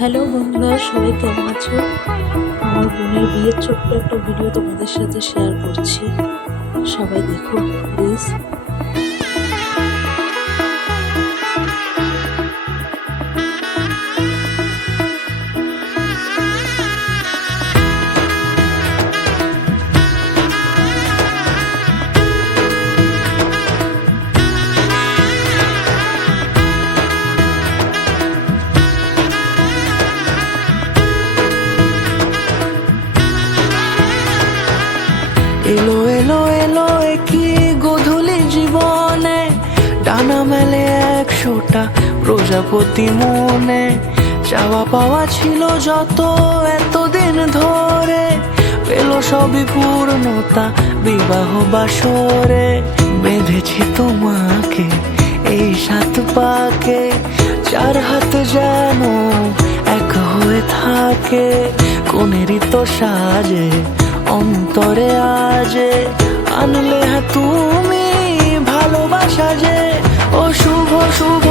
Hello বন্ধুরা, সবাই কেমন আছো? আমার বোনের বিয়ের ছোট্ট একটা ভিডিও তোমাদের সাথে শেয়ার করছি। সবাই দেখো প্লিজ। এলো এলো এলো কি গোধূলি জীবনে, ডানা মেলে 100টা প্রজাপতি মনে। চাওয়া পাওয়া ছিল যত এতদিন ধরে, পেল সবই পূর্ণতা বিবাহ বাসরে। বেঁধেছি তোমাকে এই 7 পাকে, 4 হাত যেন এক হয়ে থাকে। কোনেরই তো সাজে অন্তরে আজে, আনলে তুমি ভালোবাসা যে। ও শুভ শুভ